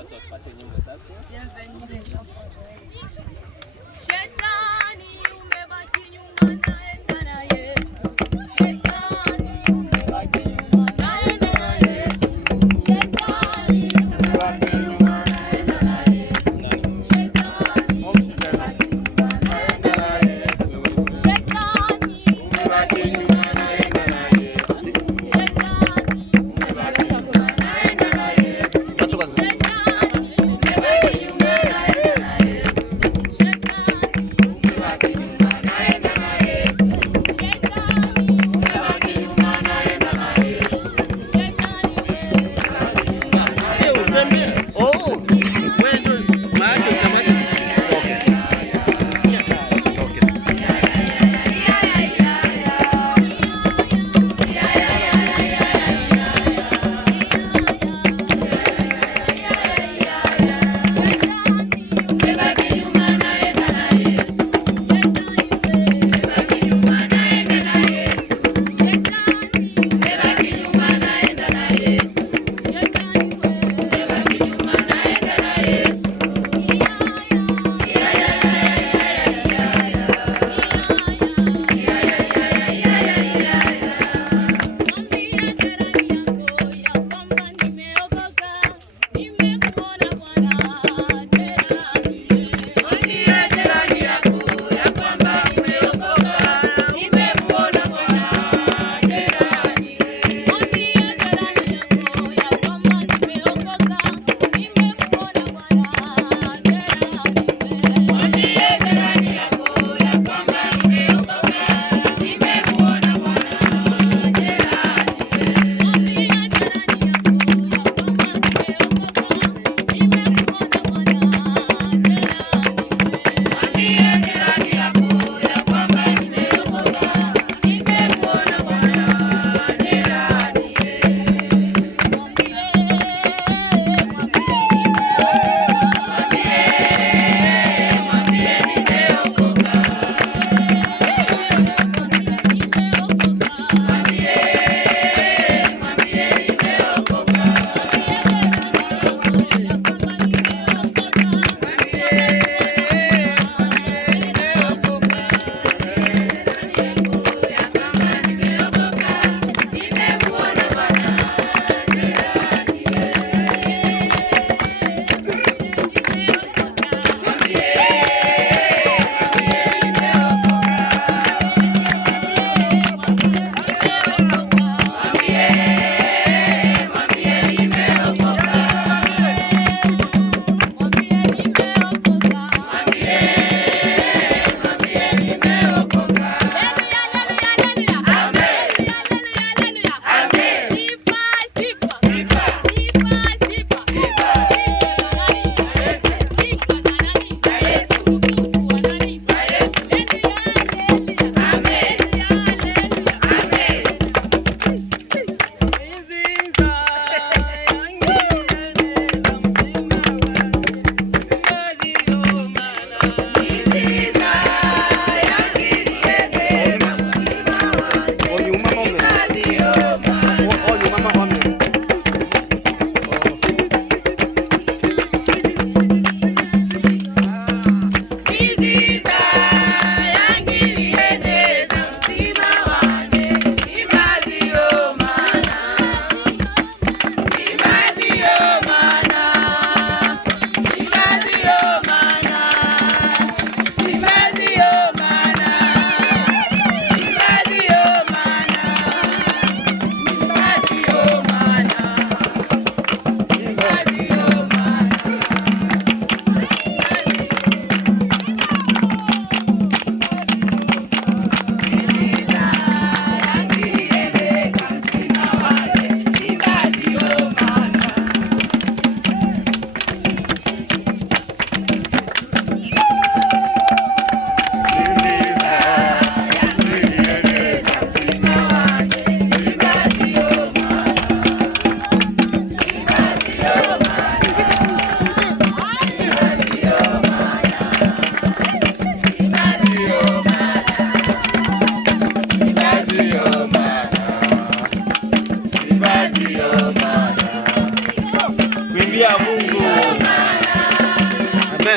basi tupate nyimbo zake. Shetani umebaki nyuma naenda na Yesu. Shetani umebaki nyuma naenda na Yesu. Shetani umebaki nyuma naenda na Yesu. Shetani umebaki nyuma naenda na Yesu. Shetani umebaki nyuma naenda na Yesu. Shetani umebaki nyuma naenda na Yesu.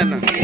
Amen.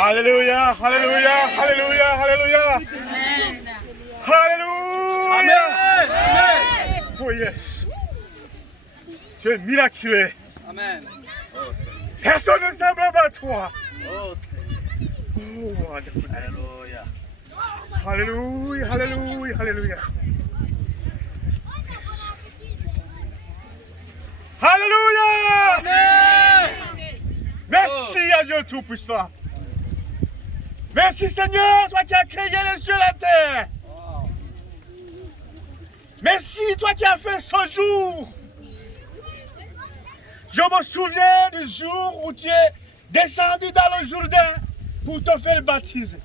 Alléluia, alléluia, alléluia, alléluia. Alléluia. Amen. Oh yes. Tu es miraculeux. Amen. Oh, Seigneur. Personne ne semble à toi. Oh, Seigneur. Oh, wonderful. Alléluia. Alléluia, alléluia, alléluia. Alléluia. Amen. Merci à Dieu Tout-Puissant. Merci Seigneur, toi qui as créé les cieux et la terre. Merci toi qui as fait ce jour. Je me souviens du jour où tu es descendu dans le Jourdain pour te faire baptiser.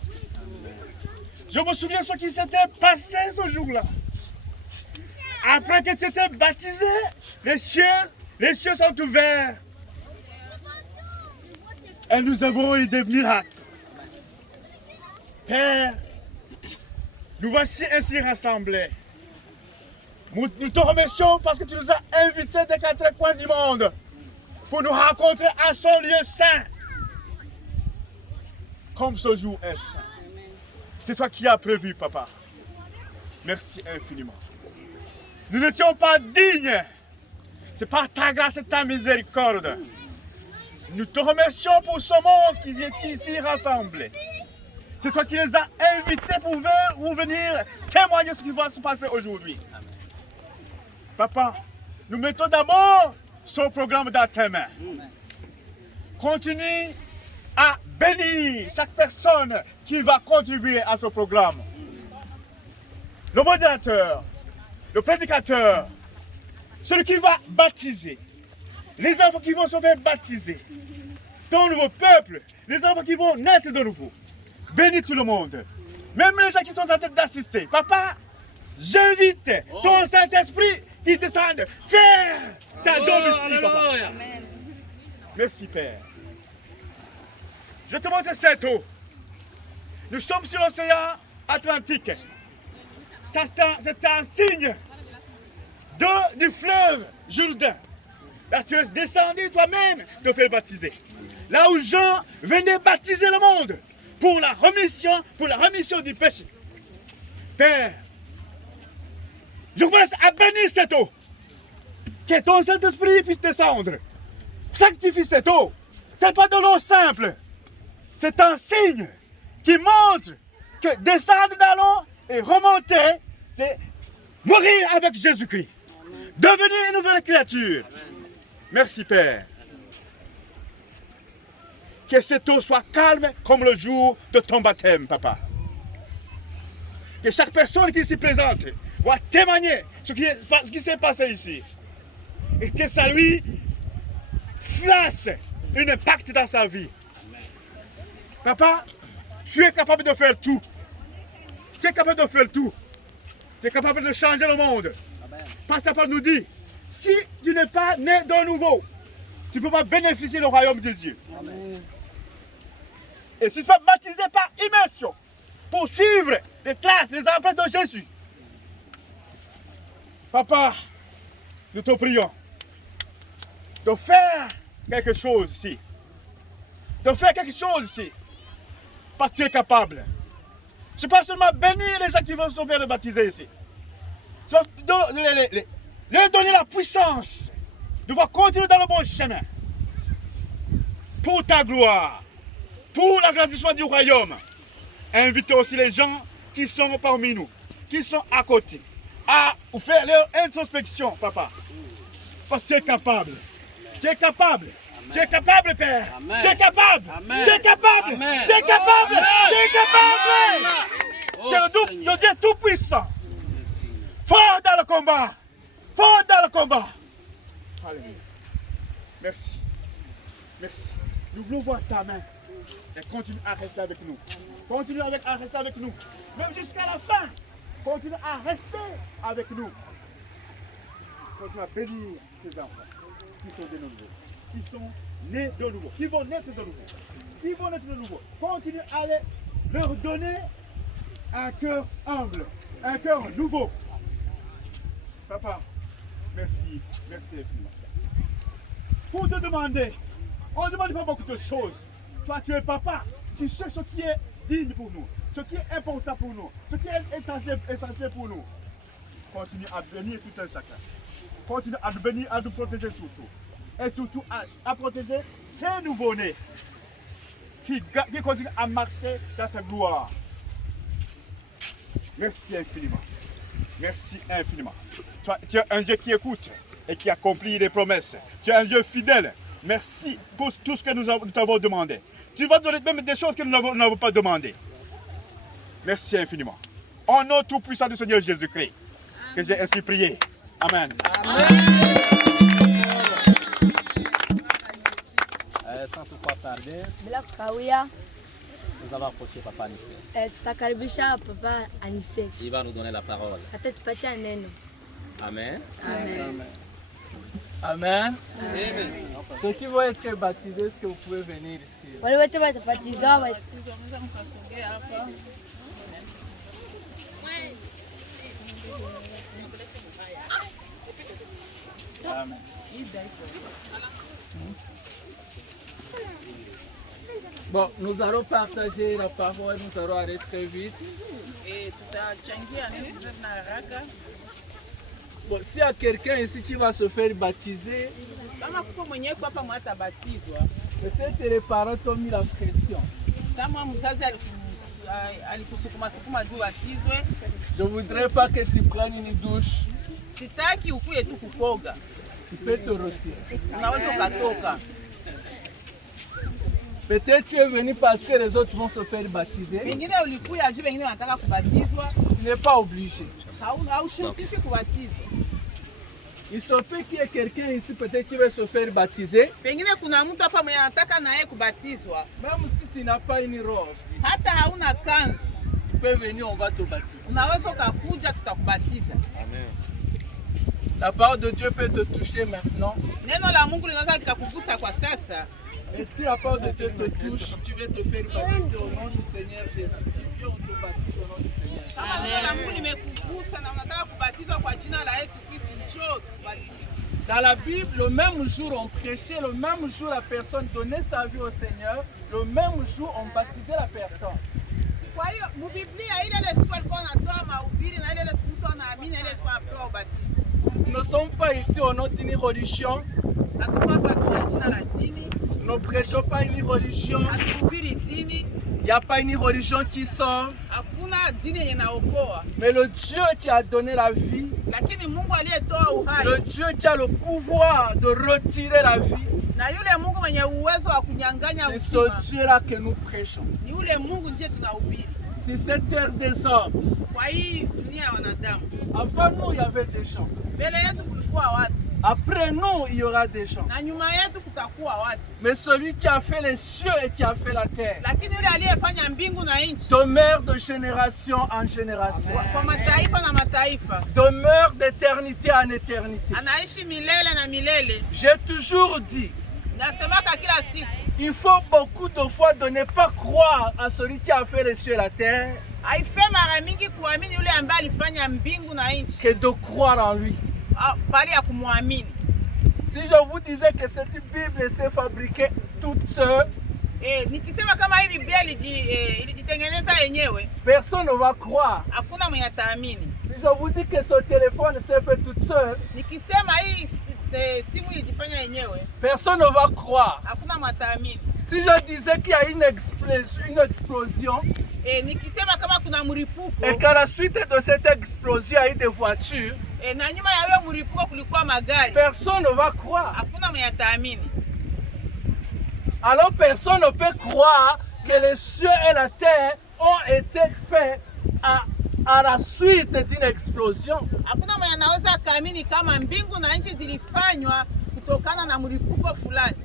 Je me souviens de ce qui s'était passé ce jour-là. Après que tu étais baptisé, les cieux sont ouverts. Et nous avons eu des miracles. Père, nous voici ainsi rassemblés. Nous te remercions parce que tu nous as invités des quatre coins du monde pour nous rencontrer à son lieu saint. Comme ce jour est saint. C'est toi qui as prévu, papa. Merci infiniment. Nous n'étions pas dignes. C'est par ta grâce et ta miséricorde. Nous te remercions pour ce monde qui est ici rassemblé. C'est toi qui les as invités pour venir témoigner ce qui va se passer aujourd'hui. Papa, nous mettons d'abord ce programme dans tes mains. Continue à bénir chaque personne qui va contribuer à ce programme. Le modérateur, le prédicateur, celui qui va baptiser, les enfants qui vont se faire baptiser, ton nouveau peuple, les enfants qui vont naître de nouveau. Bénis tout le monde. Même les gens qui sont en train d'assister. Papa, j'invite ton Saint-Esprit qui descende. Faire ta job ici, papa. Alléluia. Merci, Père. Je te montre cette eau. Nous sommes sur l'océan Atlantique. Ça, c'est un signe du fleuve Jourdain. Là, tu es descendu toi-même te faire baptiser. Là où Jean venait baptiser le monde pour la remission du péché. Père, je commence à bénir cette eau. Que ton Saint-Esprit puisse descendre. Sanctifie cette eau. Ce n'est pas de l'eau simple. C'est un signe qui montre que descendre dans l'eau et remonter, c'est mourir avec Jésus-Christ. Devenir une nouvelle créature. Merci, Père. Que cette eau soit calme comme le jour de ton baptême, Papa. Que chaque personne qui s'y présente va témoigner ce qui s'est passé ici. Et que ça lui fasse un impact dans sa vie. Papa, tu es capable de faire tout. Tu es capable de faire tout. Tu es capable de changer le monde. Parce que ta parole nous dit, si tu n'es pas né de nouveau, tu ne peux pas bénéficier du royaume de Dieu. Amen. Et si tu ne es pas baptisé par immersion, pour suivre les traces, les empreintes de Jésus, Papa, nous te prions de faire quelque chose ici. De faire quelque chose ici. Parce que tu es capable. Ce n'est pas seulement bénir les gens qui vont se faire baptiser ici. Tu vas leur donner la puissance de pouvoir continuer dans le bon chemin. Pour ta gloire. Pour l'agrandissement du royaume. Invite aussi les gens qui sont parmi nous. Qui sont à côté. À faire leur introspection, Papa. Parce que tu es capable. Tu es capable. Tu es capable, Père. Amen. Tu es capable. Amen. Tu es capable. Amen. Tu es capable. Amen. Tu es capable. Oh, Tu es Seigneur. le Dieu tout-puissant. Fort dans le combat. Fort dans le combat. Alléluia. Merci. Merci. Nous voulons voir ta main. Et continue à rester avec nous. Continue à rester avec nous. Même jusqu'à la fin. Continue à rester avec nous. Continue à bénir tes enfants qui sont de nouveau. Qui sont nés de nouveau. Qui vont naître de nouveau. Qui vont naître de nouveau. Continue à leur donner un cœur humble. Un cœur nouveau. Papa, merci. Merci infiniment. Pour te demander, on ne demande pas beaucoup de choses. Toi, tu es papa. Tu sais ce qui est digne pour nous. Ce qui est important pour nous. Ce qui est essentiel pour nous. Continue à bénir tout un chacun. Continue à nous bénir, à nous protéger surtout. Et surtout à protéger ces nouveaux-nés qui continuent à marcher dans ta gloire. Merci infiniment. Merci infiniment. Toi, tu es un Dieu qui écoute et qui accomplit les promesses. Tu es un Dieu fidèle. Merci pour tout ce que nous t'avons demandé. Tu vas donner même des choses que nous n'avons pas demandé. Merci infiniment. Au nom tout puissant du Seigneur Jésus-Christ, que j'ai ainsi prié. Amen. Sans toutefois tarder, Bila kukawia, nous allons approcher Papa Anissé. tutakaribisha Papa Anissé. Il va nous donner la parole. Atatupatia neno. Amen. Amen. Amen. Ceux qui vont être baptisés, est-ce que vous pouvez venir ici? Wale wote watabatizwa Amen. Bon, nous allons partager la parole, nous allons aller très vite. Bon, s'il y a quelqu'un ici qui va se faire baptiser, peut-être les parents t'ont mis la pression. Je ne voudrais pas que tu prennes une douche. Sitaki ukuye tu kukoga. Tu peux te retirer. Unaweza ukatoka. Peut-être tu es venu parce que les autres vont se faire baptiser. Wengine ulikuya juu wengine wanataka kubatizwa. Tu n'es pas obligé. Haushurutishi kubatizwa. Il se peut qu'il y ait quelqu'un ici peut-être qui veut se faire baptiser. Pengine kuna mtu hapa mwenye anataka na yeye kubatizwa. Même si tu n'as pas une robe, Hata hauna kanzu. tu peux venir, on va te baptiser. Unaweza ukakuja tutakubatiza. La parole de Dieu peut te toucher maintenant. Neno la Mungu linaweza likakugusa kwa sasa. Et si la parole de Dieu te touche, tu veux te faire baptiser au nom du Seigneur Jésus. Tu veux on te baptise au nom du Seigneur. Kama neno la Mungu limekugusa na unataka kubatizwa kwa jina la Yesu Kristo, njoo tubatizwe. Dans la Bible, le même jour on prêchait, le même jour la personne donnait sa vie au Seigneur, le même jour on baptisait la personne. Kwa hiyo mubiblia ile siku alikuwa anatoa mahubiri na ile siku mtu anaamini ile siku anapewa ubatizo. Nous ne sommes pas ici au nom d'une religion. Hatukuwa hapa juu ya jina la dini, Nous ne prêchons pas une religion. hatuhubiri dini, Il n'y a pas une religion qui sauve. hakuna dini yenye naokoa, Mais le Dieu qui a donné la vie, lakini Mungu aliyetoa uhai le Dieu qui a le pouvoir de retirer la vie, na yule Mungu mwenye uwezo wa kunyang'anya c'est uzima, ce Dieu-là que nous prêchons. ni yule Mungu ndiye tunahubiri C'est cette terre des hommes. kwa hii dunia ya wanadamu. Avant nous, il y avait des gens. Mbele yetu kulikuwa watu Après nous, il y aura des gens. na nyuma yetu kutakuwa watu, Mais celui qui a fait les cieux et qui a fait la terre lakini yule aliyefanya mbingu na nchi demeure de génération en génération. kwa mataifa na mataifa, Demeure d'éternité en éternité. anaishi milele na milele. J'ai toujours dit, Nasemaka kila siku, il faut beaucoup de fois de ne pas croire à celui qui a fait les cieux et la terre haifai mara mingi kuamini yule ambaye alifanya mbingu na nchi que de croire en lui. bali ya kumwamini. Si je vous disais que cette Bible s'est fabriquée toute seule, Nikisema kama hii Biblia ilijitengeneza yenyewe, personne ne va croire. hakuna mwenye ataamini. Si je vous dis que ce téléphone s'est fait toute seule, Nikisema hii simu ilijifanya yenyewe, personne ne va croire. hakuna mwenye ataamini. Si je disais qu'il y a une explosion Nikisema kama kuna mlipuko et qu'à la suite de cette explosion, il y a eu des voitures, na nyuma ya hiyo mlipuko kulikuwa magari, personne ne va croire. hakuna mwenye ataamini. Alors personne ne peut croire que les cieux et la terre ont été faits à la suite d'une explosion. Hakuna mwenye anaweza kaamini kama mbingu na nchi zilifanywa kutokana na mlipuko fulani.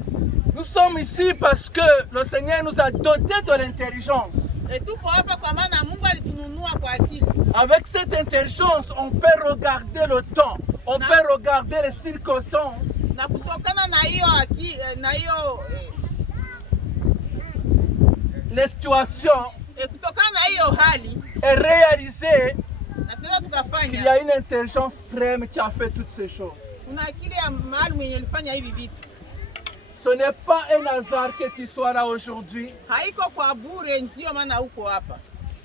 Nous sommes ici parce que le Seigneur nous a dotés de l'intelligence. Tuko hapa kwa maana Mungu alitununua kwa akili. Avec cette intelligence, on peut regarder le temps, on peut regarder les circonstances. Na kutokana na hiyo Les situations kutokana na hiyo hali et réaliser na tena qu'il y a tukafanya une intelligence suprême qui a fait toutes ces choses. kuna akili ya maalum yenye ilifanya hivi vitu. Ce n'est pas un hasard que tu sois là aujourd'hui. Haiko kwa bure, ndio maana uko hapa.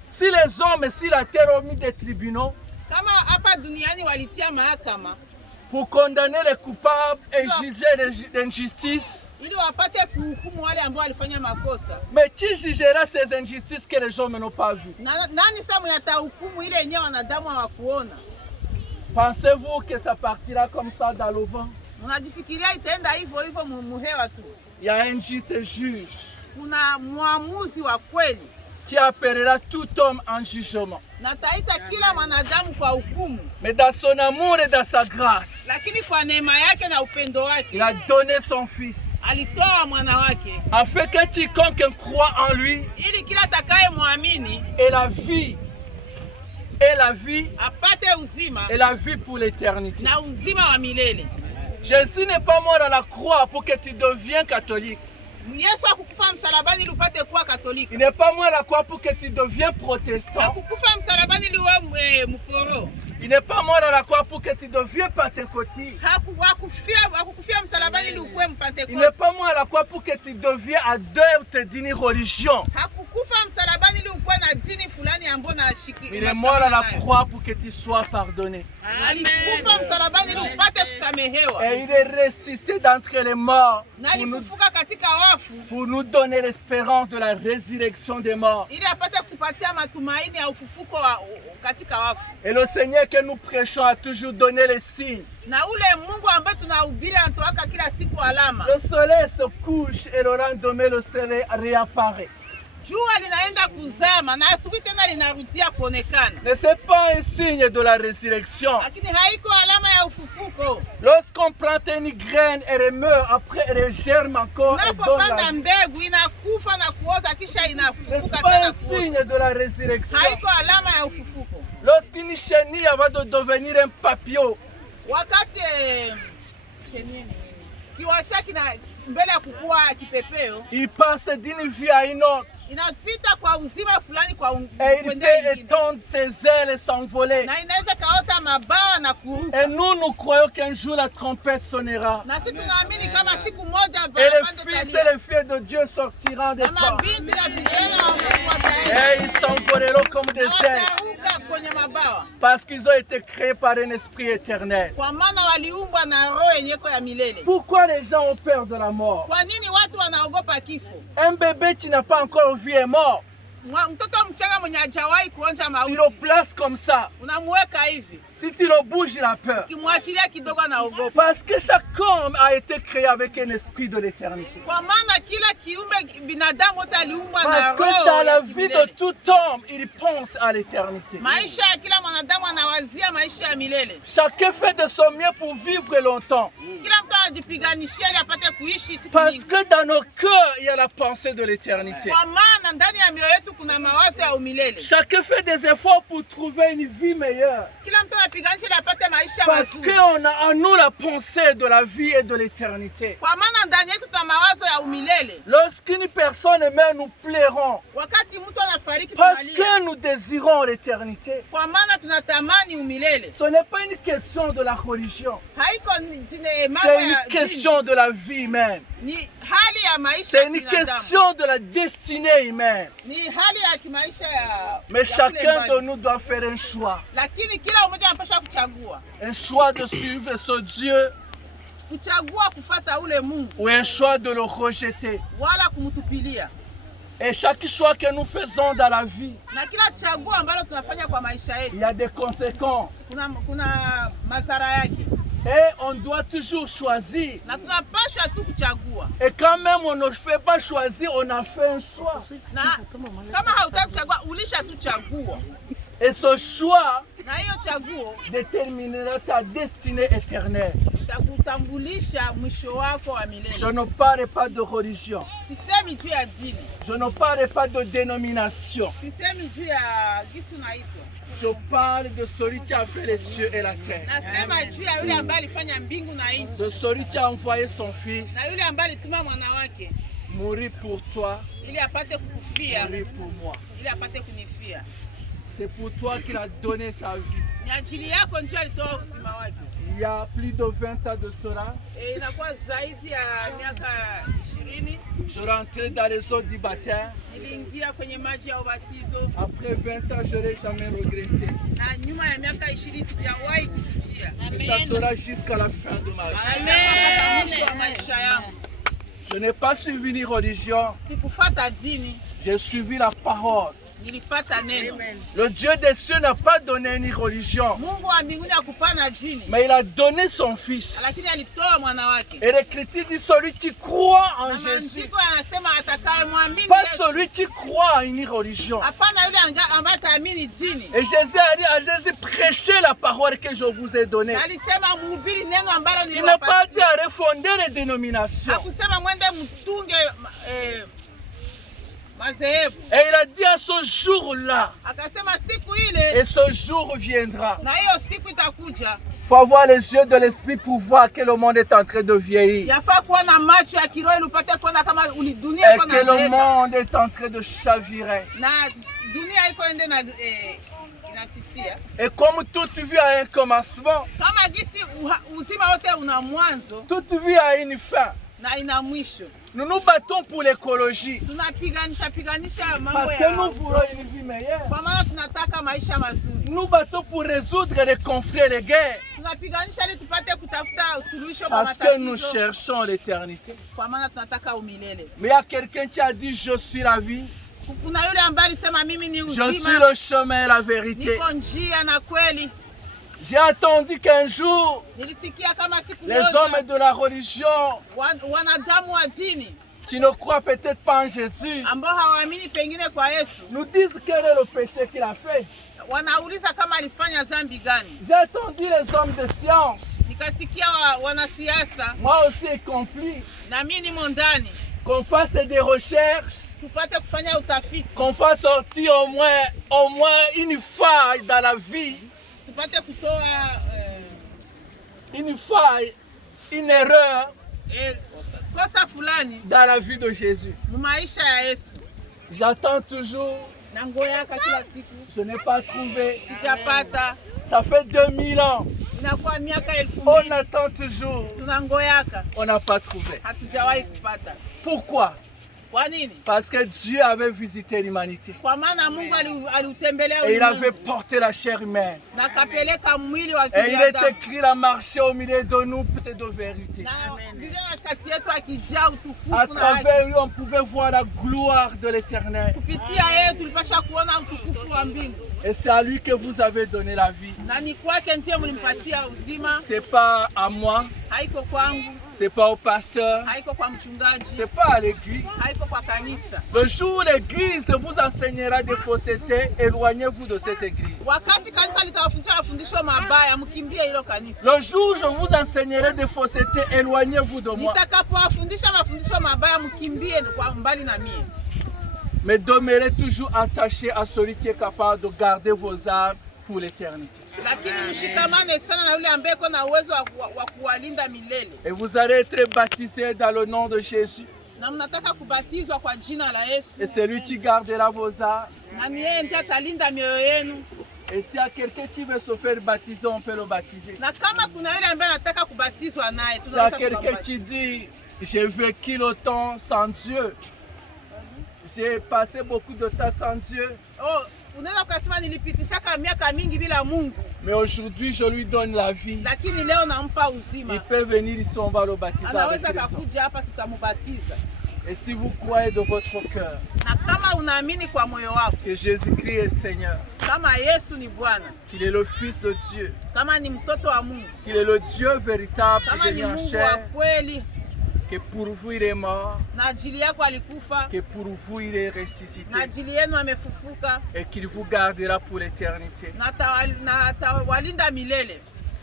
Si les hommes et si la terre ont mis des tribunaux Kama hapa duniani walitia mahakama pour condamner les coupables et juger l'injustice, ili wapate kuhukumu wale ambao walifanya makosa, mais qui jugera ces injustices que les hommes n'ont pas vues? nani sasa mwenye atahukumu ile yenyewe wanadamu hawakuona? Pensez-vous que ça partira comme ça dans le vent? Unajifikiria itaenda hivyo hivyo muhewa tu? Il y a un juste juge Kuna mwamuzi wa kweli qui appellera tout homme en jugement. na taita kila mwanadamu kwa hukumu, Mais dans son amour et dans sa grâce, lakini kwa neema yake na upendo wake il a donné son Fils, alitoa mwana wake afin que quiconque croit en lui ili kila atakaye muamini ait la vie, apate uzima et la vie pour l'éternité. na uzima wa milele. Jésus n'est pas mort à la croix pour que tu deviennes catholique. Yesu hakukufa msalabani ili upate kuwa Katoliki. Il n'est pas mort à la croix pour que tu deviennes protestant. Hakukufa msalabani ili uwe mporo. Il n'est pas mort à la croix pour que tu deviennes pentecôtiste. Hakukufia msalabani ili ukuwe Il n'est mpentekoste. pas mort à la croix pour que tu deviennes adepte d'une religion. Hakukufa msalabani ili ukuwe na dini fulani ambayo Il est mort à la croix pour que tu sois pardonné. Alikufa msalabani ili upate kusamehewa. Et il est ressuscité d'entre les morts Na alifufuka katika wafu pour nous donner l'espérance de la résurrection des morts. ili apate kupatia matumaini ya ufufuko katika wafu. Et le Seigneur que nous prêchons a toujours donné les signes. Na ule Mungu ambaye tunahubiri anatoaka kila siku alama. Le soleil se couche et le lendemain le soleil réapparaît. Jua linaenda kuzama na asubuhi tena linarudia kuonekana. Mais ce n'est pas un signe de la résurrection. Lakini haiko alama ya ufufuko. Lorsqu'on plante une graine, elle meurt, après elle germe encore et donne la Unapopanda vie. mbegu inakufa na kuoza kisha Ce n'est inafufuka pas tena un kuoza. signe de la résurrection. Haiko alama ya ufufuko. Lorsqu'une chenille va de devenir un papillon, wakati kiwasha kina mbele ya kukua kipepeo, il passe d'une vie à une autre. inapita kwa uzima fulani kwa Et il kwenda peut ingine, étendre ses ailes et s'envoler. na inaweza kaota mabawa na kuruka. Et nous croyons qu'un jour la trompette sonnera. Na sisi tunaamini kama siku moja Et les baraza fils italia. et les filles de Dieu sortiront des Na portes. mabinti na vijana wa Mungu wataenda. Et ils s'envoleront comme des ailes. Wataruka kwenye mabawa. Parce qu'ils ont été créés par un esprit éternel. Kwa maana waliumbwa na roho yenyeko ya milele. Pourquoi les gens ont peur de la mort? Kwa nini watu wanaogopa kifo? Un bébé qui n'a pas encore vu est mort. Mtoto mchanga mwenye hajawahi kuonja Tu mauti, le places comme ça. unamuweka hivi, Si tu le bouges, il a peur. ukimwachilia kidogo anaogopa. Parce que chaque homme a été créé avec un esprit de l'éternité. Kwa maana kila kiumbe binadamu wote aliumbwa na Parce que roho dans ya la vie milele. de tout homme, il pense à l'éternité. Maisha ya kila mwanadamu anawazia maisha ya milele. Chacun fait de son mieux pour vivre longtemps. Kila mtu anajipiganishia ili apate kuishi siku Parce nyingi. que dans nos cœurs, il y a la pensée de l'éternité. Kwa maana ndani ya mioyo yetu kuna mawazo ya umilele. Chacun fait des efforts pour trouver une vie meilleure. Kila mtu anapiganisha ili apate maisha Parce mazuri. qu'on a en nous la pensée de la vie et de l'éternité. Kwa maana ndani yetu tuna mawazo ya umilele. Lorsqu'une personne meurt, nous pleurons. Wakati mtu anafariki Parce tunalia. que nous désirons l'éternité. Kwa maana tunatamani umilele. Ce n'est pas une question de la religion. Haiko mambo C'est une ya dini. question de la vie humaine. Ni hali ya maisha C'est ya une binadamu. question de la destinée humaine. Ni hali ya kimaisha ya Mais ya chacun kule de mbali. nous doit faire un choix. Lakini kila mmoja anapaswa kuchagua. Un choix de suivre ce Dieu Kuchagua kufuata ule Mungu ou un choix de le rejeter. wala kumtupilia. Et chaque choix que nous faisons dans la vie, Na kila chaguo ambalo tunafanya kwa maisha il yetu y a des conséquences. kuna madhara yake. Et on doit toujours choisir. Na tunapaswa tu kuchagua. Et quand même on ne fait pas choisir, on a fait un choix. Na kama hautaki kuchagua ulisha tu chagua. Et ce choix Na hiyo chaguo déterminera ta destinée éternelle. itakutambulisha mwisho wako wa milele. Je ne parle pas de religion. Sisemi juu ya dini. Je ne parle pas de dénomination. Sisemi juu ya gisi unaitwa. Je parle de celui qui a fait les cieux et la terre. Nasema juu ya yule ambaye alifanya mbingu na nchi. De celui qui a envoyé son fils Na yule ambaye alituma mwana wake mourir pour toi, ili apate kukufia, mourir pour moi. ili apate kunifia. C'est pour toi qu'il a donné sa vie. Ni ajili yako ndio alitoa uzima wake. Il y a plus de 20 ans de cela, Inakuwa zaidi ya miaka 20 je rentrais dans les eaux du baptême. niliingia kwenye maji ya ubatizo, Après 20 ans, je n'ai jamais regretté. na nyuma ya miaka 20 sijawahi kujutia. Et ça sera jusqu'à la fin de ma vie. Mpaka mwisho wa maisha yangu. Je n'ai pas suivi une religion, Sikufuata dini, j'ai suivi la parole. nilifuata neno. Le Dieu des cieux n'a pas donné une religion, Mungu wa mbinguni hakupana dini, mais il a donné son fils. lakini alitoa mwana wake. Et l'Écriture dit celui qui croit en Na Jésus, maandiko yanasema atakayemwamini pas Yesu, celui qui croit à une religion. hapana yule ambaye ataamini dini. Et Jésus a dit à Jésus, prêchez la parole que je vous ai donnée. Na alisema mhubiri neno ambalo Il n'a pas dit niliwapatia. à refonder les dénominations. Hakusema mwende mtunge madhehebu. Et il a dit à ce jour-là, Akasema siku ile et ce jour viendra. na hiyo siku itakuja. Il faut avoir les yeux de l'esprit pour voir que le monde est en train de vieillir. Yafaa kuwa na macho ya kiroho ili upate kuona kama dunia Et iko que le nazeeka. monde est en train de chavirer. Na dunia iko ende na inatitia. Et comme toute vie a un commencement, Kama gisi uzima wote una mwanzo toute vie a une fin. na ina mwisho. Nous nous battons pour l'écologie. Tunapiganisha mambo Parce que ya nous voulons une vie meilleure. kwa maana tunataka maisha mazuri. Nous battons pour résoudre les conflits et les guerres. Tunapiganisha ili tupate kutafuta suluhisho kwa Parce que nous matatizo. cherchons l'éternité. Kwa maana tunataka umilele. Mais il y a quelqu'un qui a dit, je suis la vie, Kuna yule ambaye alisema mimi ni je suis uzima, le chemin et la vérité. niko njia na kweli. J'ai attendu qu'un jour, Nilisikia kama siku les hommes moja de la religion, wanadamu wa dini qui ne croient peut-être pas en Jésus, ambao hawaamini pengine kwa Yesu nous disent quel est le péché qu'il a fait. wanauliza kama alifanya dhambi gani. J'ai attendu les hommes de science, Nikasikia wanasiasa moi aussi y compris, na mimi nimo ndani, qu'on fasse des recherches, tupate kufanya utafiti, qu'on fasse sortir au moins une faille dans la vie, tupate kutoa une faille, une erreur kosa fulani dans la vie de Jésus. mumaisha ya Yesu. J'attends toujours, Nangoyaka kila siku je n'ai pas trouvé. sijapata, Ça fait 2000 ans. inakuwa miaka 2000 On attend toujours. tunangoyaka, On n'a pas trouvé. hatujawahi kupata. Pourquoi? Kwa nini? Parce que Dieu avait visité l'humanité. Kwa maana Mungu aliutembelea Et il avait ulimwengu porté la chair humaine. na kapeleka mwili wa Et il est kibinadamu. écrit, il a marché au milieu de nous, c'est de vérité. Na Biblia na kati yetu akijaa À utukufu na haki. travers lui, on pouvait voir la gloire de l'éternel. Kupitia yeye tulipasha kuona utukufu wa mbingu, Et c'est à lui que vous avez donné la vie. na ni kwake ndiye mlimpatia uzima. C'est pas à moi, Haiko kwangu, c'est pas au pasteur, haiko kwa mchungaji, c'est pas à l'église. haiko kwa kanisa. Le jour où l'église vous enseignera des faussetés, éloignez-vous de cette église. Wakati kanisa litawafundisha mafundisho mabaya, mkimbie hilo kanisa. Le jour où je vous enseignerai des faussetés, éloignez-vous de moi. Nitakapowafundisha mafundisho mabaya, mkimbie kwa mbali na mie. Mais demeurez toujours attaché à celui qui est capable de garder vos âmes pour l'éternité. Lakini mshikamane sana na yule ambaye iko na uwezo wa kuwalinda milele. Et vous allez être baptisés dans le nom de Jésus. Na mnataka kubatizwa kwa jina la Yesu. Et c'est lui qui gardera vos âmes. Na ni yeye ndiye atalinda mioyo yenu. Et s'il y a quelqu'un qui veut se faire baptiser, on peut le baptiser. Na kama kuna yule ambaye anataka kubatizwa naye, S'il y a tunaweza quelqu'un kumbatiza. qui dit, j'ai vécu le temps sans Dieu. J'ai passé beaucoup de temps sans Dieu. Oh, unaweza kusema nilipitishaka miaka mingi bila Mungu, Mais aujourd'hui, je lui donne la vie. lakini leo nampa Il uzima. peut venir ici, on va le baptiser avec Anaweza raison. kakuja hapa tutamubatiza. Et si vous croyez de votre cœur Na kama unaamini kwa moyo wako que Jésus-Christ est Seigneur, kama Yesu ni Bwana, qu'il est le Fils de Dieu, kama ni mtoto wa Mungu, qu'il est le Dieu véritable kama qui est ni venu en Mungu wa chair, kweli, que pour vous il est mort, na ajili yako alikufa, que pour vous il est ressuscité na ajili yenu amefufuka, et qu'il vous gardera pour l'éternité. na atawalinda milele.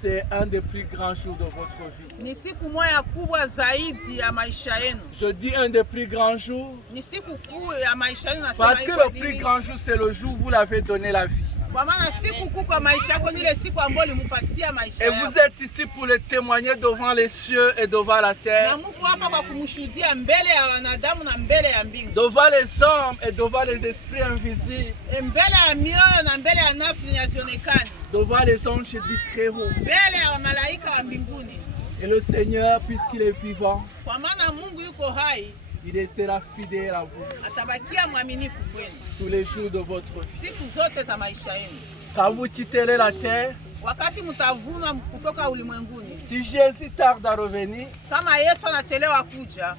C'est un des plus grands jours de votre vie. Ni siku moja kubwa zaidi ya maisha yenu, Je dis un des plus grands jours ni siku kuu ya maisha yenu. Nasema parce que iko le plus nini? grand jour c'est le jour où vous l'avez donné la vie. Kwa maana siku kuu kwa maisha yako ni ile siku ambayo ulimpatia maisha Et yako. vous êtes ici pour le témoigner devant les cieux et devant la Na terre, Mungu hapa kwa kumshuhudia mbele ya wanadamu na mbele ya mbingu, devant les hommes et devant les esprits invisibles, mbele ya mioyo na mbele ya nafsi zinazionekana, devant les anges dits très haut. mbele ya malaika wa mbinguni. Et le Seigneur, puisqu'il est vivant, Kwa maana Mungu yuko hai, il restera fidèle à vous atabakia mwaminifu kwenu tous les jours de votre vie. siku zote za maisha yenu. Quand vous quitterez la terre, Wakati mtavunwa kutoka ulimwenguni, si Jésus tarde à revenir, kama Yesu anachelewa kuja,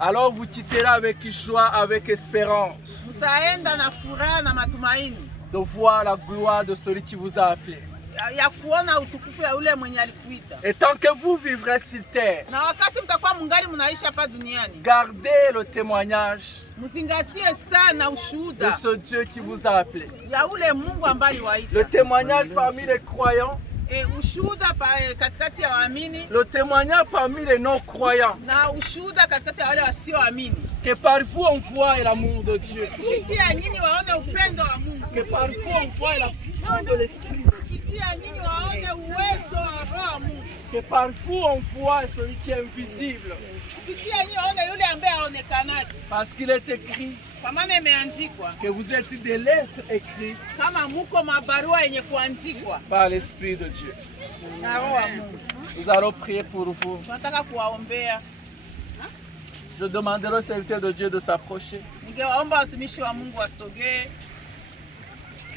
alors vous quitterez avec joie, avec espérance, mtaenda na furaha na matumaini de voir la gloire de celui qui vous a appelé. ya kuona utukufu ya yule mwenye alikuita. Et tant que vous vivrez sur terre, Na wakati mtakuwa mungali mnaishi hapa duniani, gardez le témoignage mzingatie sana de ushuhuda ce Dieu qui vous a appelé. ya ule Mungu ambaye Le aliwaita. témoignage parmi les croyants, Ushuhuda katikati ya waamini le témoignage parmi les non-croyants. na ushuhuda katikati ya wale wasioamini. Que par vous on voit l'amour de Dieu. Kupitia nyinyi waone upendo wa Mungu. Que par vous on voit la puissance de l'Esprit. Kupitia nyinyi waone uwezo wa Roho wa Mungu. Que par vous on voit celui qui est invisible. Kupitia nyinyi waone yule ambaye haonekanaje. Parce qu'il est écrit Kwa maana imeandikwa que vous êtes des lettres écrites kama muko mabarua yenye kuandikwa par l'Esprit de Dieu. na Roho wa Mungu. Nous allons prier pour vous. Tunataka kuwaombea. Je demanderai au serviteur de Dieu de s'approcher. Ningewaomba watumishi wa Mungu wasogee.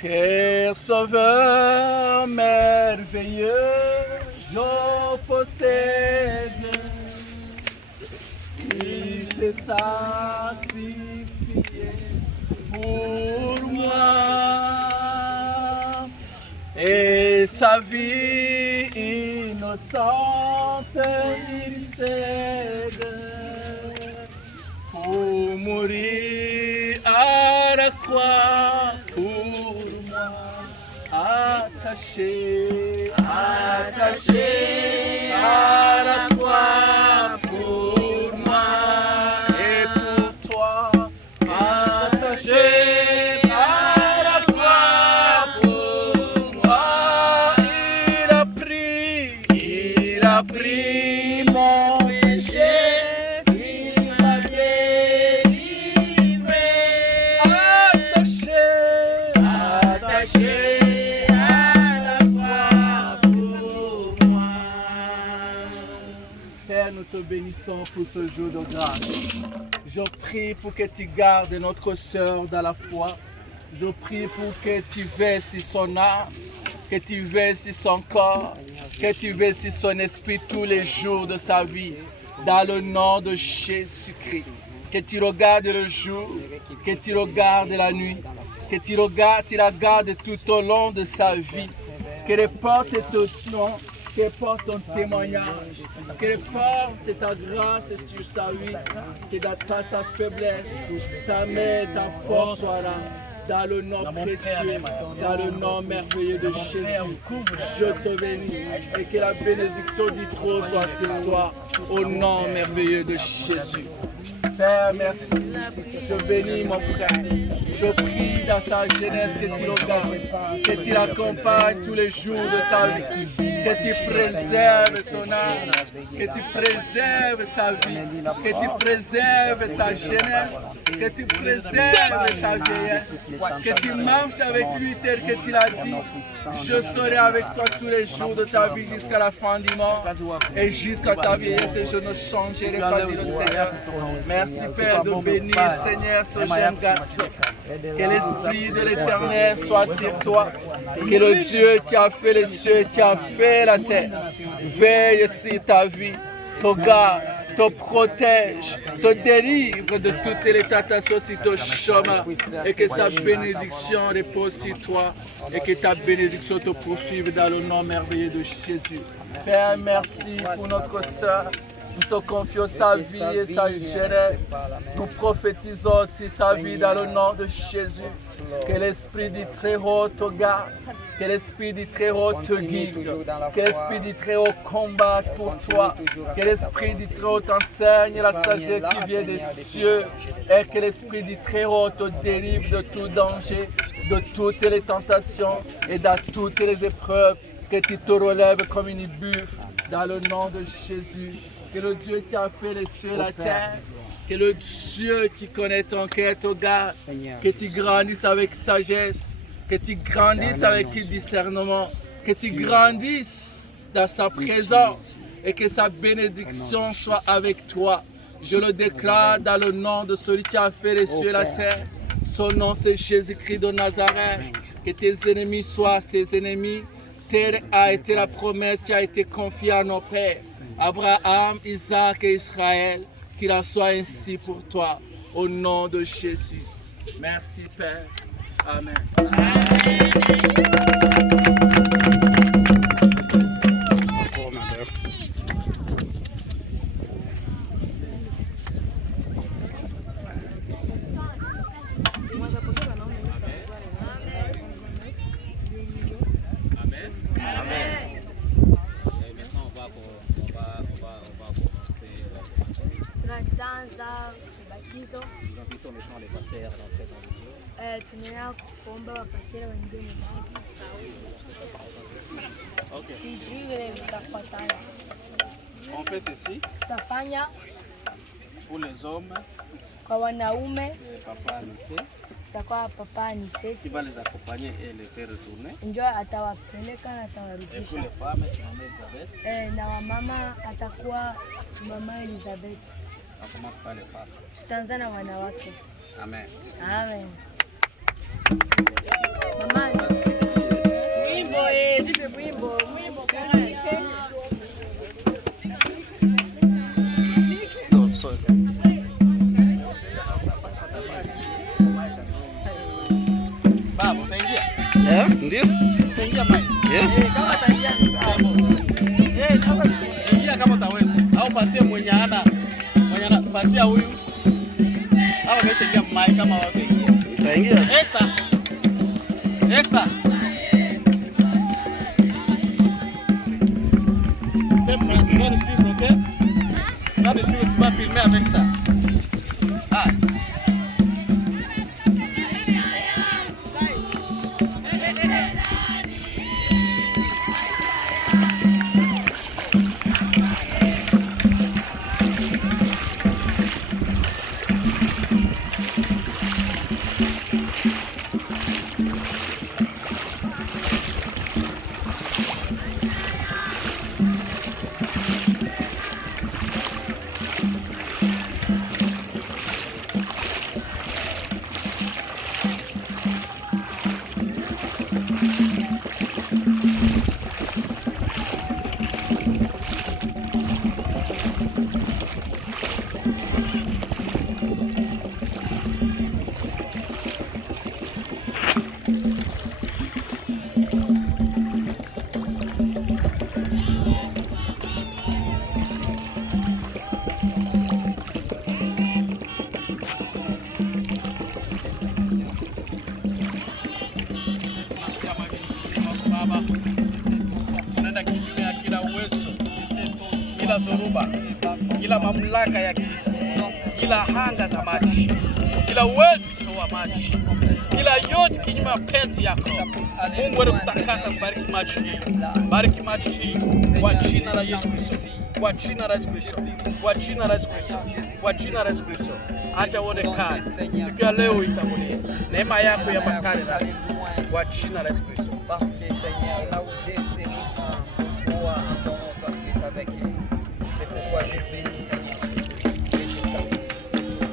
Quel sauveur merveilleux je possède, il s'est sacrifié pour moi, et sa vie innocente il cède pour mourir à la croix pour moi, attaché, attaché à la croix pour moi et pour toi, attaché à la croix pour moi, il a pris Père, nous te bénissons pour ce jour de grâce. Je prie pour que tu gardes notre sœur dans la foi. Je prie pour que tu veilles sur son âme, que tu veilles sur son corps, que tu veilles sur son esprit tous les jours de sa vie. Dans le nom de Jésus-Christ. Que tu regardes le jour, que tu regardes la nuit, que tu la gardes tout au long de sa vie. Qu'elle porte ton nom, qu'elle porte ton témoignage, qu'elle porte ta grâce sur sa vie, que dans sa faiblesse, ta main, ta force soit là. Dans le nom précieux, dans le nom merveilleux de Jésus, je te bénis et que la bénédiction du trône soit sur toi, au nom merveilleux de Jésus. Père, merci. Je bénis mon frère. Je prie dans sa jeunesse que tu le gardes, que tu l'accompagnes tous les jours de sa vie, que tu préserves son âme, que tu préserves sa vie, que tu préserves sa jeunesse, que tu préserves sa vieillesse, que tu marches avec lui tel que tu l'as dit. Je serai avec toi tous les jours de ta vie jusqu'à la fin du monde et jusqu'à ta vieillesse et je ne changerai pas, dit le Seigneur. Merci Père de bénir, Seigneur, ce jeune garçon. Que l'Esprit de l'Éternel soit sur toi. Que le Dieu qui a fait les cieux, qui a fait la terre, veille sur ta vie, te garde, te protège, te délivre de toutes les tentations sur ton chemin. Et que sa bénédiction repose sur toi. Et que ta bénédiction te poursuive dans le nom merveilleux de Jésus. Père, merci pour notre sœur. Nous te confions sa vie et sa jeunesse. Nous prophétisons aussi sa vie dans le nom de Jésus. Que l'Esprit du Très-Haut te garde. Que l'Esprit du Très-Haut te guide. Que l'Esprit du Très-Haut combatte pour toi. Que l'Esprit du Très-Haut t'enseigne la sagesse qui vient des cieux. Et que l'Esprit du Très-Haut te délivre de tout danger, de toutes les tentations et de toutes les épreuves. Que tu te relèves comme une buffle dans le nom de Jésus. Que le Dieu qui a fait les cieux et la terre, que le Dieu qui connaît ton cœur te garde, que tu grandisses avec sagesse, que tu grandisses avec discernement, que tu grandisses dans sa présence et que sa bénédiction soit avec toi. Je le déclare dans le nom de celui qui a fait les cieux et la terre. Son nom c'est Jésus-Christ de Nazareth. Que tes ennemis soient ses ennemis. Telle a été la promesse qui a été confiée à nos pères. Abraham, Isaac et Israël, qu'il en soit ainsi pour toi, au nom de Jésus. Merci Père. Amen. Nous invitons maintenant les pasteurs d'entrer dans le Dieu. Tunaenda kuomba wapokee wengine maji. Ok. Sijui vile vitafuatana. On fait ceci Tutafanya pour les hommes, kwa wanaume, le papa Anissé, tutakuwa papa Aniseti, qui va les accompagner et les faire retourner. ndio atawapeleka na Et pour atawarudisha. les femmes, c'est Maman Elisabeth. Na wamama atakuwa mama Elizabeth. On commence par les femmes. Tutaanza na wanawake. Amen. Amen. Mama, Nipe wimbo gani? Baba, utaingia? Ndio. Utaingia mai? Kama ataingia ni sawa. Ingia kama utaweza. Au patie mwenye patia huyu. Au kesho ingia mai kama watu ingia. Utaingia? Esther. Tu vas nous suivre, ok? Tu vas nous suivre, tu vas filmer avec ça. Ah. zoruba, kila mamlaka ya giza, kila anga za maji, kila uwezo wa maji, kila yote kinyume mapenzi yako. Mungu wewe kutakasa, bariki maji hii. Bariki maji hii kwa jina la Yesu Kristo. Kwa jina la Yesu Kristo. Kwa jina la Yesu Kristo. Kwa jina la Yesu Kristo. Acha uonekane. Siku ya leo itamulia. Neema yako ya makali nasi. Kwa jina la Yesu Kristo. Parce que Seigneur, là où des chéris sont, toi, en ton nom, toi, tu es avec eux. C'est pourquoi je bénis, Seigneur. Et je salue, c'est tout.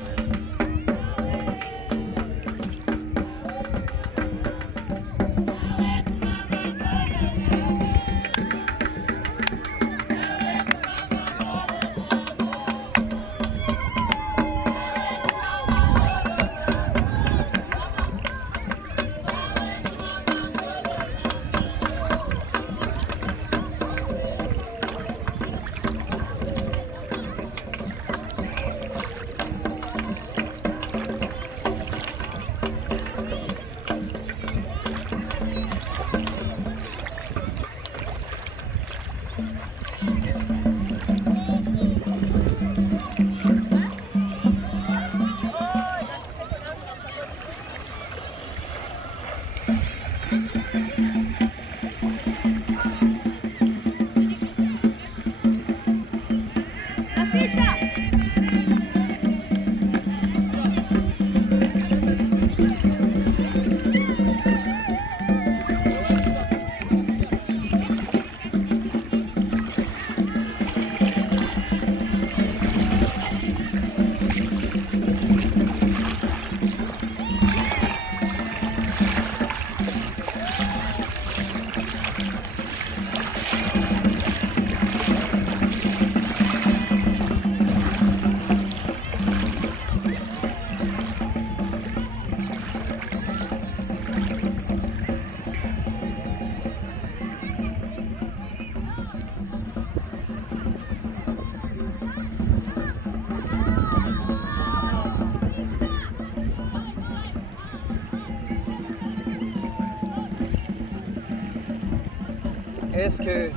Est-ce que,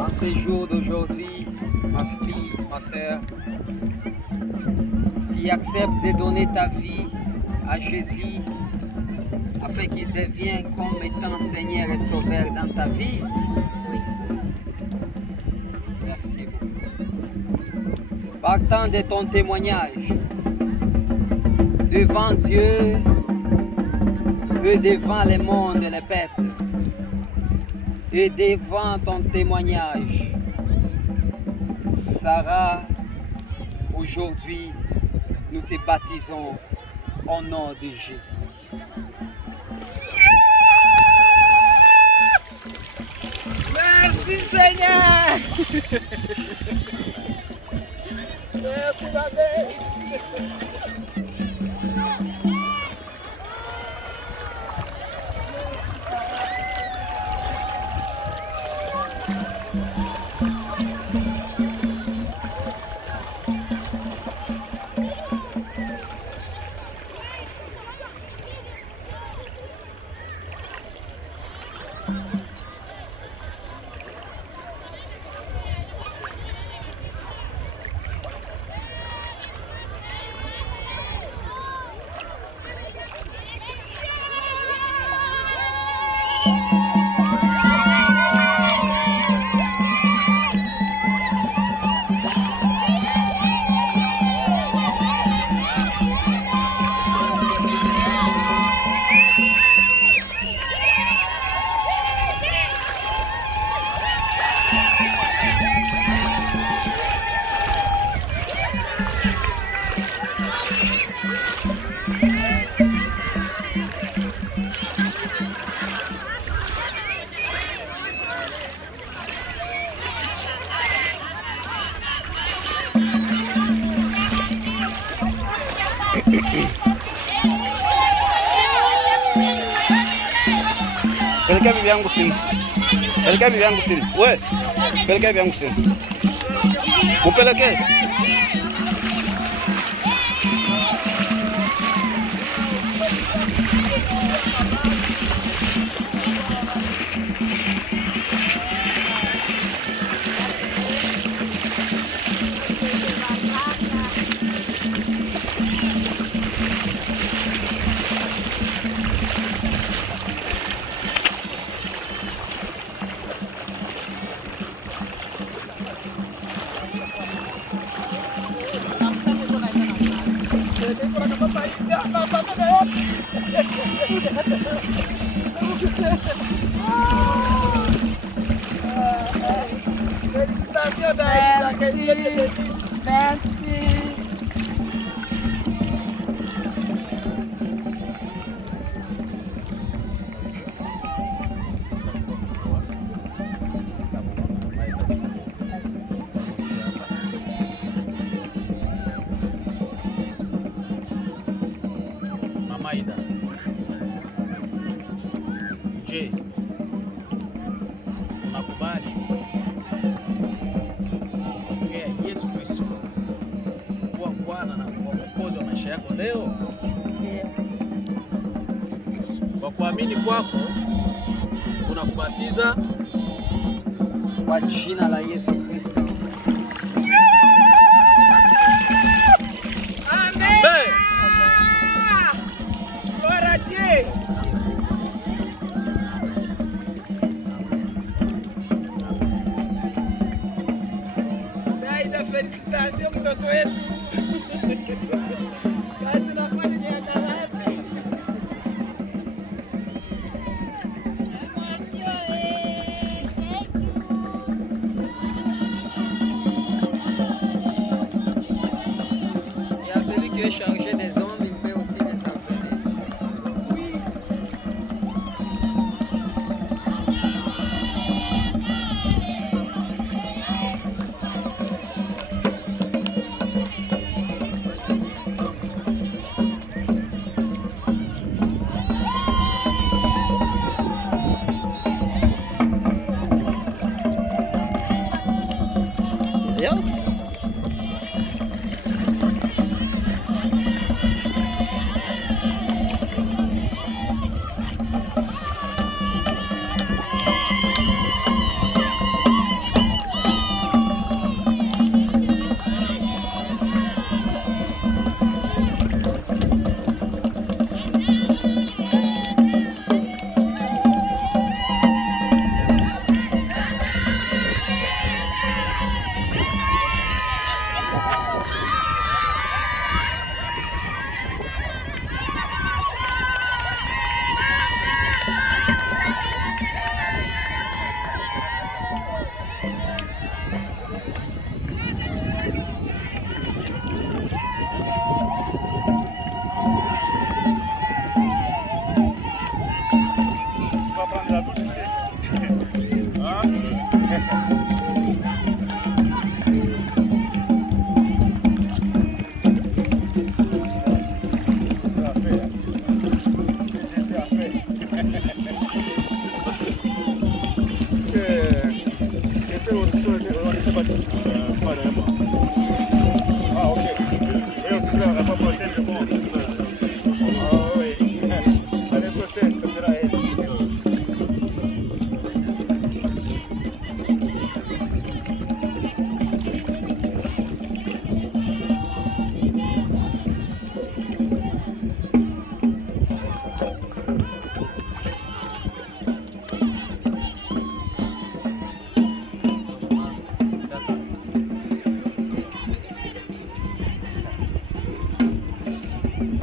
en ces jours d'aujourd'hui, ma fille, ma soeur, tu acceptes de donner ta vie à Jésus afin qu'il devienne comme étant Seigneur et Sauveur dans ta vie? Oui. Merci beaucoup. Partant de ton témoignage, devant Dieu et devant le monde et le peuple, et devant ton témoignage, Sarah, aujourd'hui, nous te baptisons au nom de Jésus. Merci Seigneur. Merci Daddy. Pelekea bibi yangu simu. Pelekea bibi yangu simu. We, pelekea bibi yangu simu. Upelekee. Félicitations Daïda, que Dieu te bénisse. Merci. Mama Ida. Je, unakubali kumpokea Yesu Kristo kuwa Bwana na kuwa Mwokozi wa maisha yako leo? Kwa kuamini kwako unakubatiza Kwa jina la Yesu Kristo. Amen. Gloire à Dieu. Daïda, félicitations mtoto wetu. Kazi unafanya ni ya karate. Et à celui qui est chargé des hommes, il fait aussi des enlever. On va prendre la douche ici. Hein? Ah, ok. Et on se verra la fois prochaine, je pense. Ah oui. L'année prochaine, ça sera elle.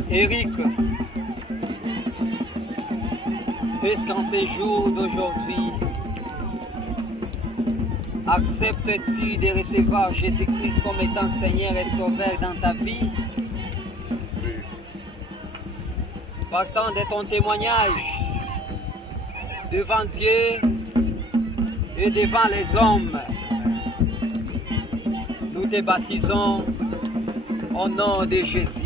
Eric, est-ce qu'en ces jours d'aujourd'hui, acceptes-tu de recevoir Jésus-Christ comme étant Seigneur et Sauveur dans ta vie? Partant de ton témoignage devant Dieu et devant les hommes, nous te baptisons au nom de Jésus.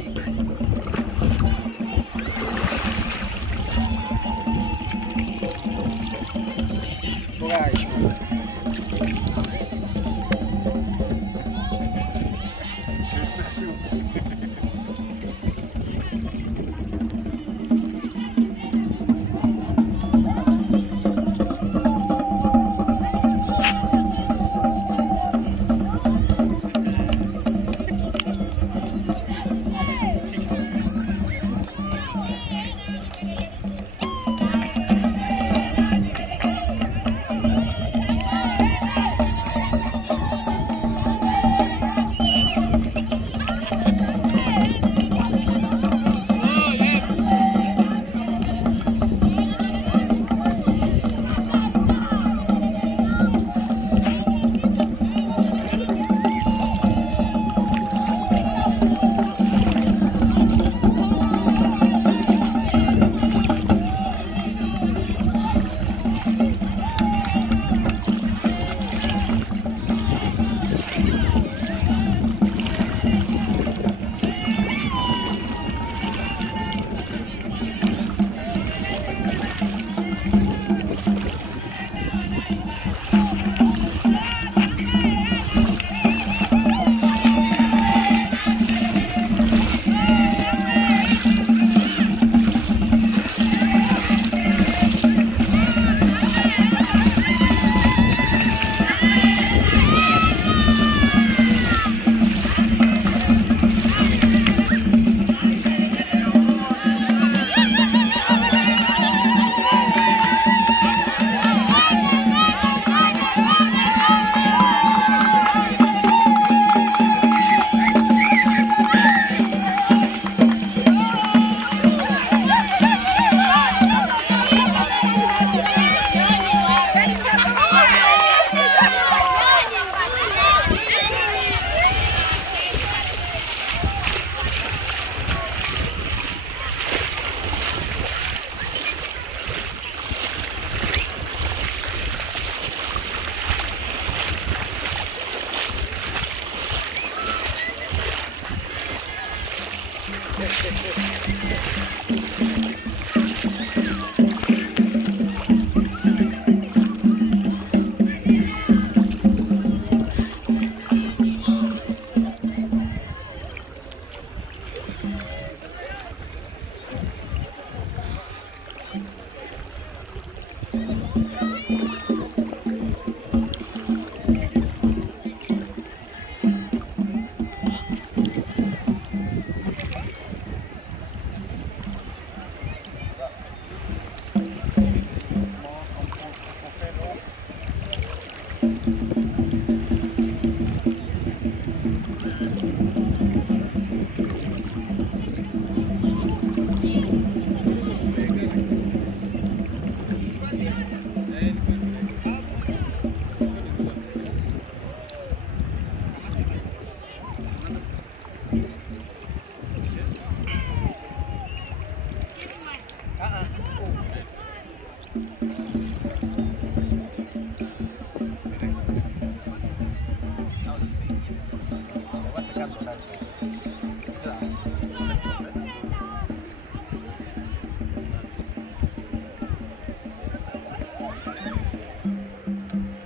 Courage.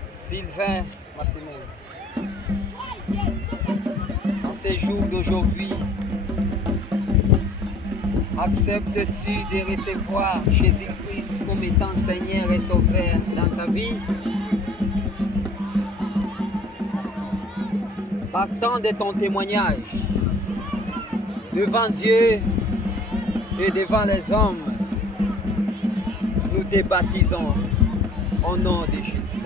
Sylvain Massimel, en ces jours d'aujourd'hui, acceptes-tu de recevoir Jésus-Christ comme étant Seigneur et Sauveur dans ta vie? Partant de ton témoignage devant Dieu et devant les hommes, nous te baptisons au nom de Jésus.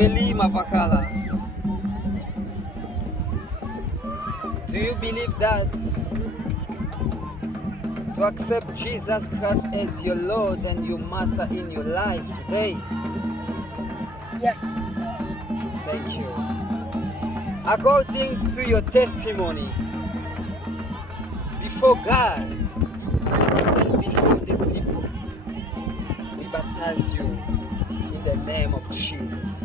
Eli Mavakala. Do you believe that to accept Jesus Christ as your Lord and your Master in your life today? Yes. Thank you. According to your testimony, before God and before the people, we baptize you in the name of Jesus.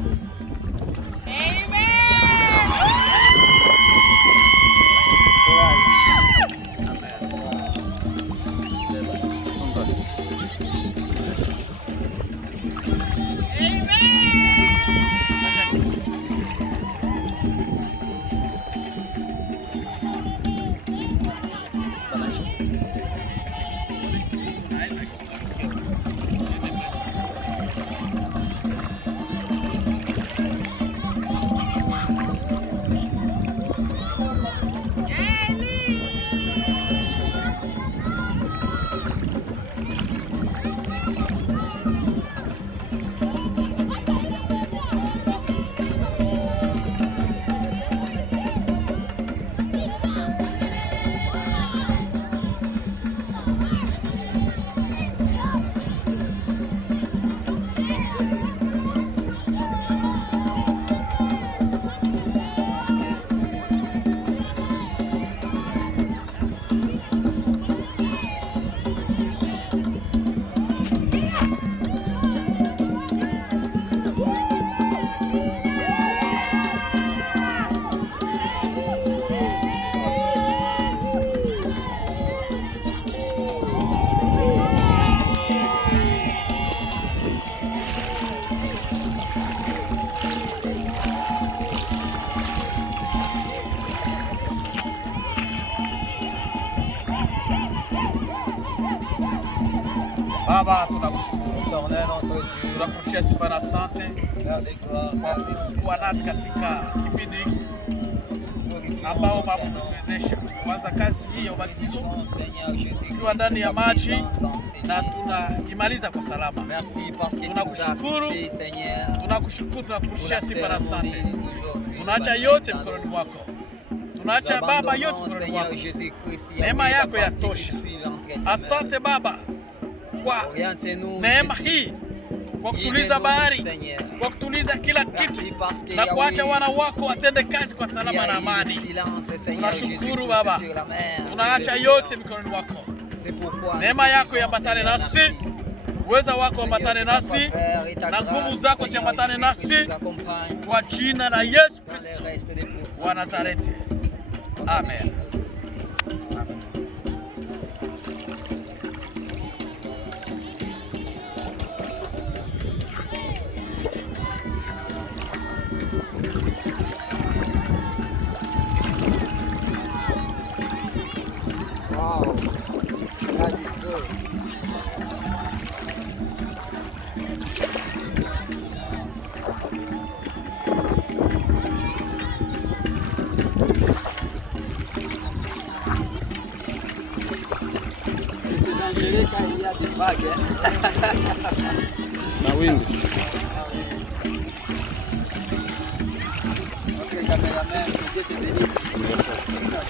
Baba, tunakushukuru, tunakurudishia sifa na asante kuwa nasi katika kipindi hiki ambao Baba umetuwezesha kuanza kazi hii ya ubatizo tukiwa ndani ya maji na tunaimaliza kwa salama. Tunakushukuru, tunakurudishia sifa na asante. Tunaacha yote mikononi mwako. Tunaacha Baba yote mikononi mwako. Neema yako yatosha. Asante Baba kwa neema hii, kwa kutuliza bahari, kwa kutuliza kila kitu na kuacha wana wako watende kazi kwa salama na amani. Tunashukuru Baba, tunaacha yote mikononi mwako. Neema yako iambatane nasi, uweza wako ambatane nasi, na nguvu zako ziambatane nasi, kwa jina la Yesu Kristo wa Nazareti. Amen. Wow, that is good. C'est dangereux quand il y a des vagues. Mawimbi. Ok, cameraman, Dieu te bénisse.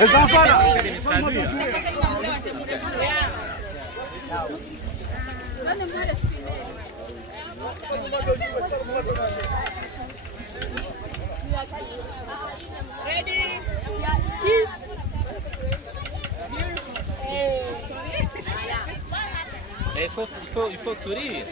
Les enfants là. Il faut sourire.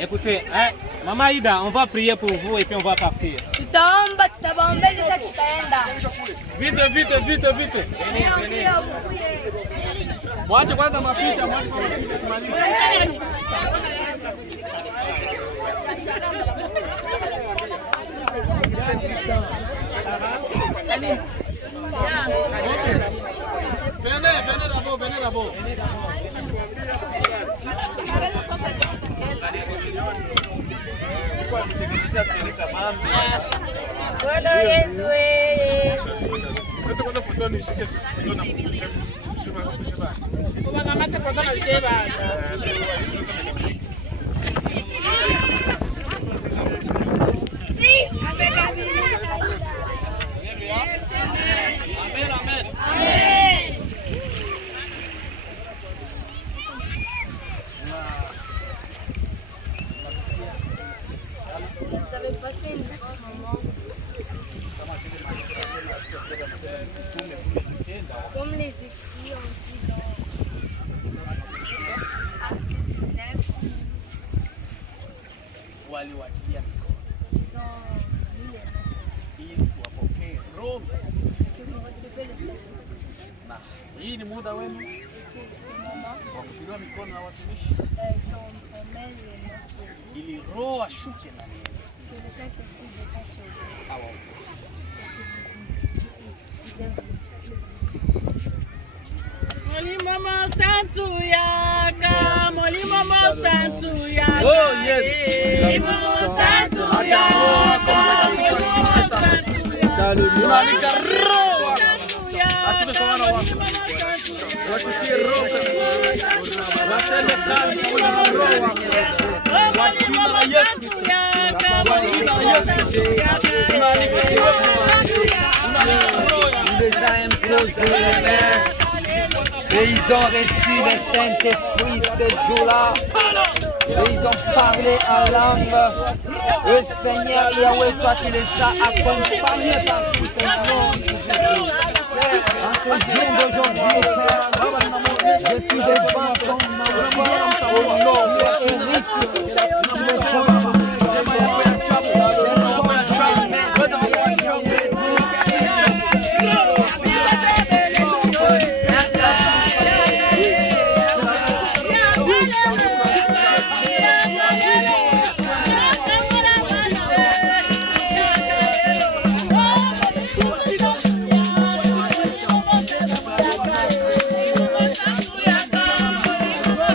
Écoutez, hein, Maman Ida, on va prier pour vous et puis on va partir. Tutaomba, tutawaombeleza, tutaenda. Vite, vite, vite, vite. Mwache kwanza mapicha, mwache kwanza mapicha, simalize. Venez d'abord, venez d'abord. Bwana Yesu Vous avez passé une bonne moment. Comme les écrits ont dit dans Acte 19, Waliwatilia ils ont mis les mains sur ili wapokee Roho. que vous recevez le Saint-Esprit. Na hii ni muda wenu Et c'est ce moment wa kutiliwa mikono na watumishi qu'on met les mains sur vous, ili Roho ashuke ndani yenu. que le Saint-Esprit descend sur vous. Awaongoze. Molimo mo santu yaka, molimo mo santu yaka. Oh, yes. Molimo mo santu yaka, molimo mo santu yaka. Unaalika Roho ashuke kwa wana wako. Watukie Roho. Watende kazi pamoja na Roho wako. Kwa jina la Yesu Kristo. Kwa jina la Yesu Kristo. Unaalika Roho. Unaalika Roho. Il les a imposés, et ils ont reçu le Saint-Esprit ce jour-là. Et ils ont parlé en langue. Le Seigneur Yahweh, toi qui les as accompagnés par tout ton nom. En ce jour d'aujourd'hui, Père, je suis devant ton nom au nom de Éric.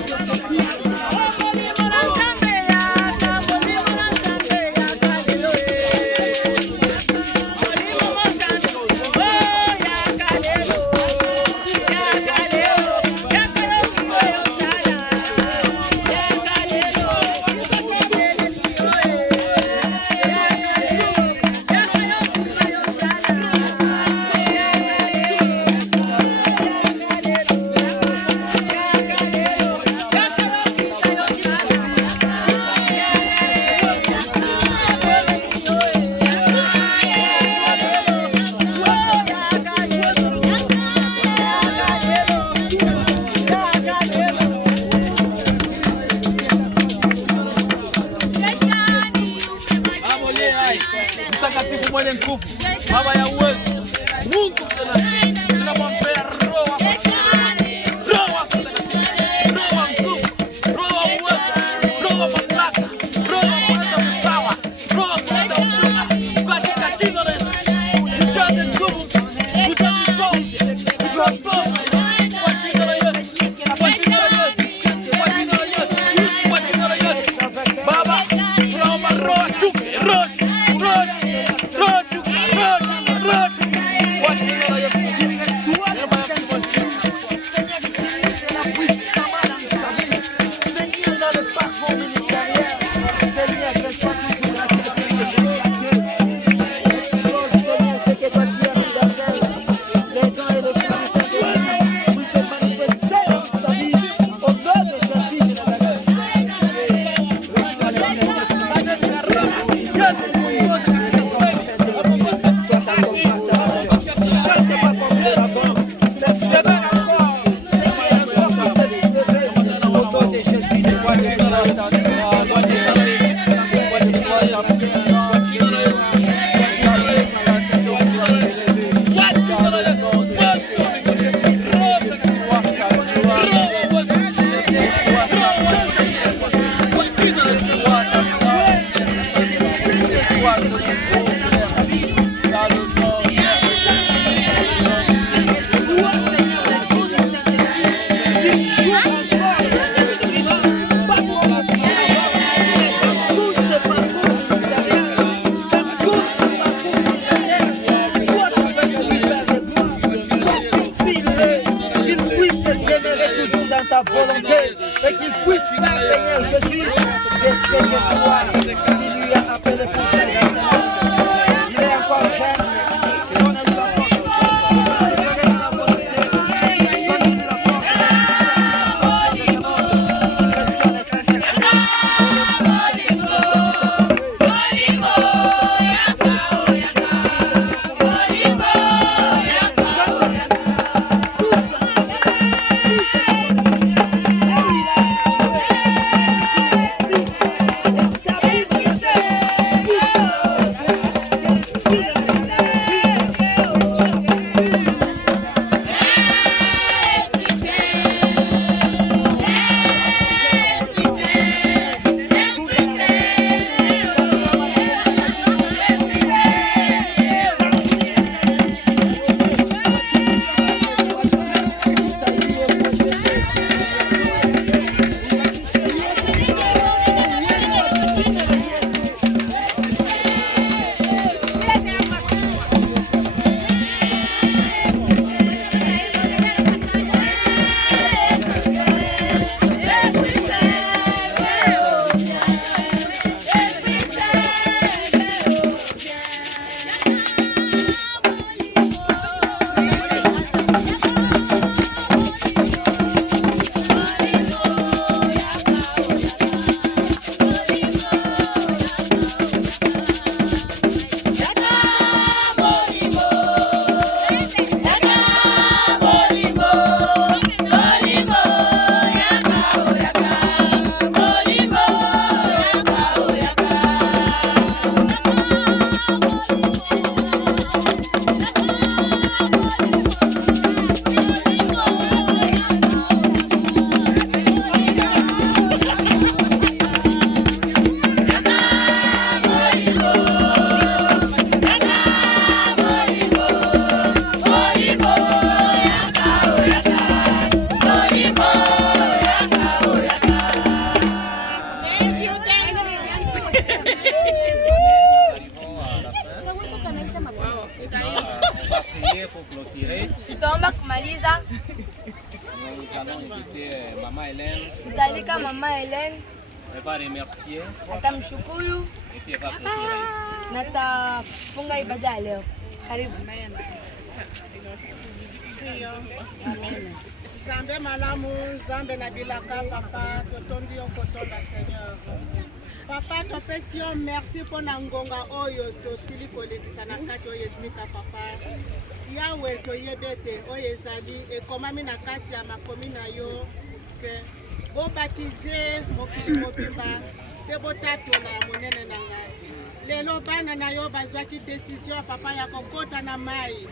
Molimo mo santu yaka. mwenye nguvu, Baba ya uwezo, Mungu mtendaji, tunamwombea roho wako, roho wako mtakatifu, roho wa nguvu, roho wa uwezo, roho wa mamlaka, roho wa kuleta usawa, roho wa kuleta huduma, katika jina la Yesu. Ujaze nguvu, ujaze sauti, ujaze kwa jina la Yesu, kwa jina la Yesu, kwa jina la Yesu, kwa jina la Yesu. Baba, tunaomba roho tupe, roho kwa jina la Yesu. Tutaomba kumaliza. Maman Hélène. Tutalika Mama Hélène. Elle va remercier. Atamshukuru. Et puis elle va clôturer. Na tafunga ibada ya leo. Karibu. Zambe malamu, Zambe na bilaka papa, totondi yo kotonda Seigneur. Papa topesi yo merci pona ngonga oyo tosili kolekisa na kati oyo esika papa. Yawe toyebete oyo ezali ekomami na kati ya makomi na yo ke bobatize mokili mobimba mpe botatola ya monene na ngai. Lelo bana na yo bazwaki décision ya papa ya kokota na mai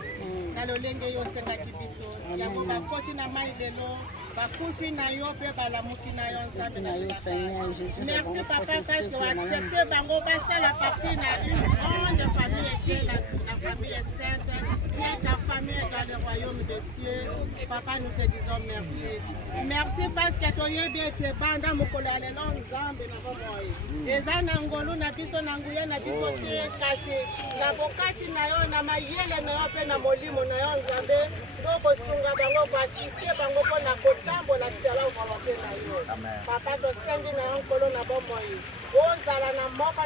na lolenge yo osengaki biso. Yango bakoti na mai lelo bakufi na yo mpe balamuki na yo nzambe na yo. Merci papa parce que accepté bango basala partie na une grande famille qui est la famille sainte, qui est ta famille dans le royaume des cieux. Papa, nous te disons merci. Merci parce que toyebi ete banda mokolo ya lelo nzambe na bomoi. Eza na ngolu na biso na nguya na biso te kasi na bokasi na yo na mayele na yo mpe na molimo na yo nzambe kosunga bango koasiste bango mpona kotambola sela volonté na yo. Papa tosengi na yo nkolo na bomoi ozala na moko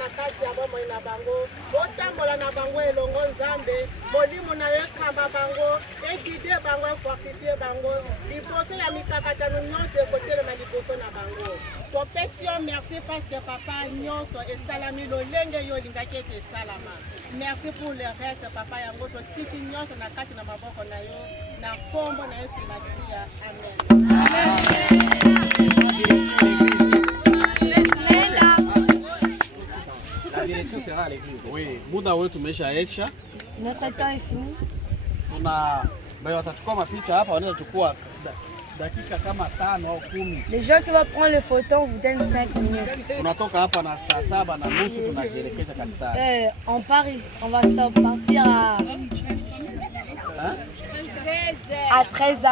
na kati ya bomoi na bango otambola na bango elongo nzambe molimo na yo ekamba bango egide bango efortifie bango liboso ya mikakatano nyonso ekotelema liboso na bango. Topesi yo merci parce que papa nyonso esalami lolenge yo olingaki ete esalama. Merci pour le reste papa yango totiki nyonso na kati na maboko na yo na kombo na Yesu Masiya. Amen. La direction sera à l'église. Oui, muda wetu umeshaisha. Notre temps est fini. Tuna bayo watachukua mapicha hapa, wanaweza chukua dakika kama 5 au 10. Les gens qui vont prendre le photo, on vous donne 5 minutes. Tunatoka hapa na saa 7:30 tunajielekeza kanisani. On part, on va partir à 13h.